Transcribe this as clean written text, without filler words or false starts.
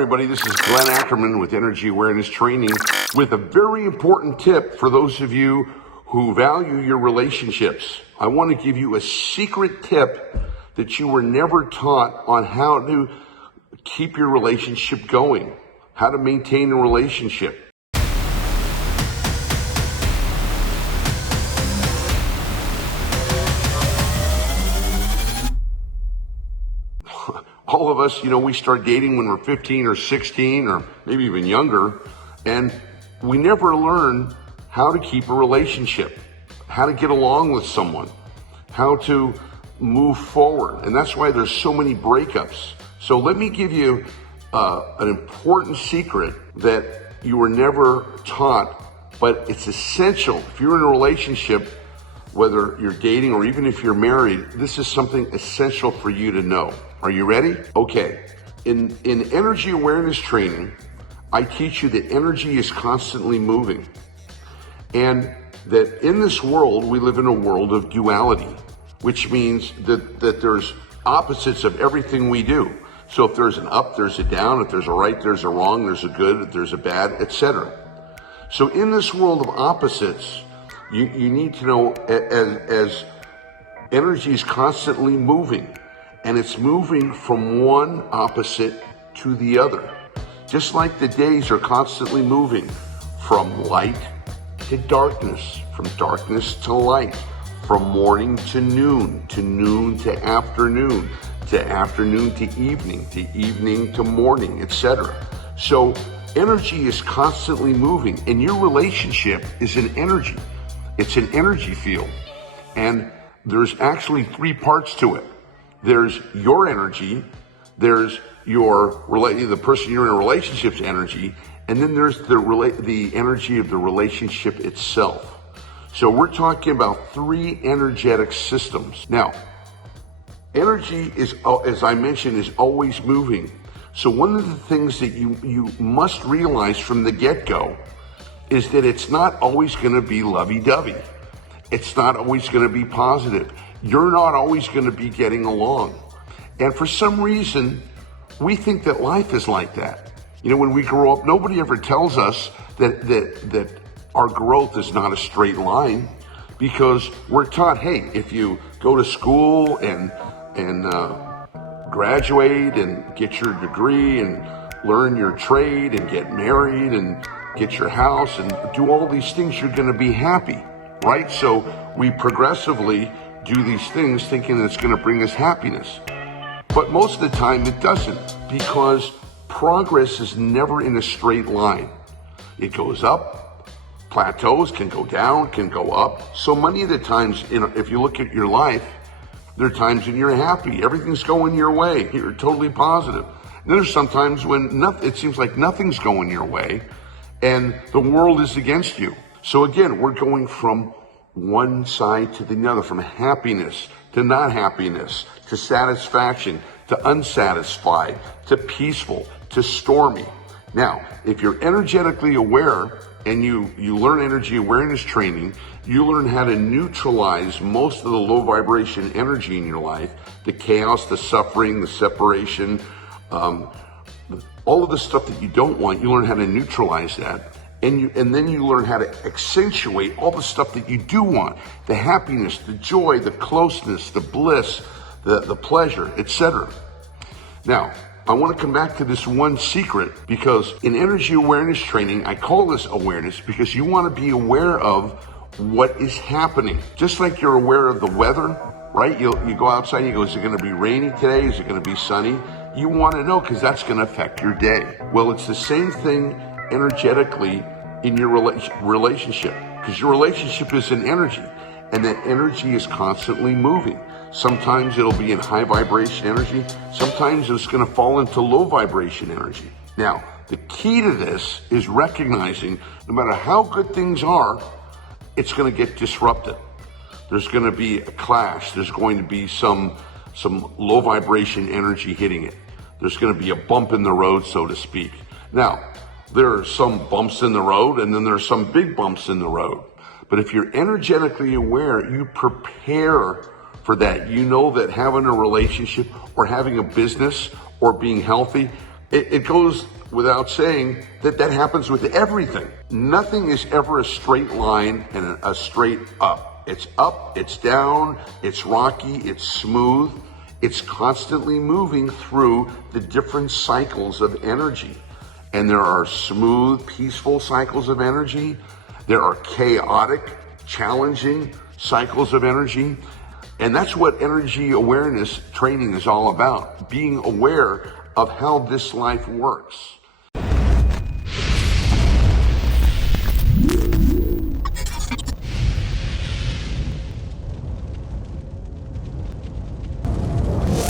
everybody. This is Glenn Ackerman with Energy Awareness Training with a very important tip for those of you who value your relationships. I want to give you a secret tip that you were never taught on how to keep your relationship going, how to maintain a relationship. All of us, we start dating when we're 15 or 16 or maybe even younger, and we never learn how to keep a relationship, how to get along with someone, how to move forward. And that's why there's so many breakups. So let me give you an important secret that you were never taught, but it's essential. If you're in a relationship, whether you're dating or even if you're married, this is something essential for you to know. Are you ready? Okay. In energy awareness training, I teach you that energy is constantly moving. And that in this world, we live in a world of duality, which means that there's opposites of everything we do. So if there's an up, there's a down. If there's a right, there's a wrong. There's a good, there's a bad, etc. So in this world of opposites, you need to know as energy is constantly moving, and it's moving from one opposite to the other. Just like the days are constantly moving from light to darkness, from darkness to light, from morning to noon to afternoon to evening to morning, etc. So energy is constantly moving, and your relationship is an energy. It's an energy field, and there's actually three parts to it. There's your energy, there's the person you're in a relationship's energy, and then there's the energy of the relationship itself. So we're talking about three energetic systems. Now, energy is, as I mentioned, is always moving. So one of the things that you must realize from the get-go is that it's not always going to be lovey-dovey. It's not always going to be positive. You're not always going to be getting along. And for some reason, we think that life is like that. When we grow up, nobody ever tells us that our growth is not a straight line, because we're taught, hey, if you go to school and graduate and get your degree and learn your trade and get married and get your house and do all these things, you're going to be happy, right? So we progressively do these things thinking that it's going to bring us happiness. But most of the time it doesn't, because progress is never in a straight line. It goes up, plateaus, can go down, can go up. So many of the times, if you look at your life, there are times when you're happy, everything's going your way, you're totally positive. And there's sometimes when it seems like nothing's going your way and the world is against you. So again, we're going from one side to the other, from happiness to not happiness, to satisfaction, to unsatisfied, to peaceful, to stormy. Now, if you're energetically aware and you learn energy awareness training, you learn how to neutralize most of the low vibration energy in your life, the chaos, the suffering, the separation, all of the stuff that you don't want. You learn how to neutralize that. And then you learn how to accentuate all the stuff that you do want, the happiness, the joy, the closeness, the bliss, the pleasure, etc. Now, I want to come back to this one secret, because in energy awareness training, I call this awareness because you want to be aware of what is happening. Just like you're aware of the weather, right? You go outside and you go, is it going to be rainy today? Is it going to be sunny? You want to know, because that's going to affect your day. Well, it's the same thing energetically in your relationship, because your relationship is an energy, and that energy is constantly moving. Sometimes it'll be in high vibration energy, sometimes it's going to fall into low vibration energy. Now, the key to this is recognizing no matter how good things are, it's going to get disrupted. There's going to be a clash. There's going to be some low vibration energy hitting it. There's going to be a bump in the road, so to speak. Now, there are some bumps in the road, and then there are some big bumps in the road. But if you're energetically aware, you prepare for that. You know that having a relationship or having a business or being healthy It goes without saying that happens with everything. Nothing is ever a straight line and a straight up. It's up, it's down, it's rocky, it's smooth. It's constantly moving through the different cycles of energy. And there are smooth, peaceful cycles of energy. There are chaotic, challenging cycles of energy. And that's what energy awareness training is all about, being aware of how this life works.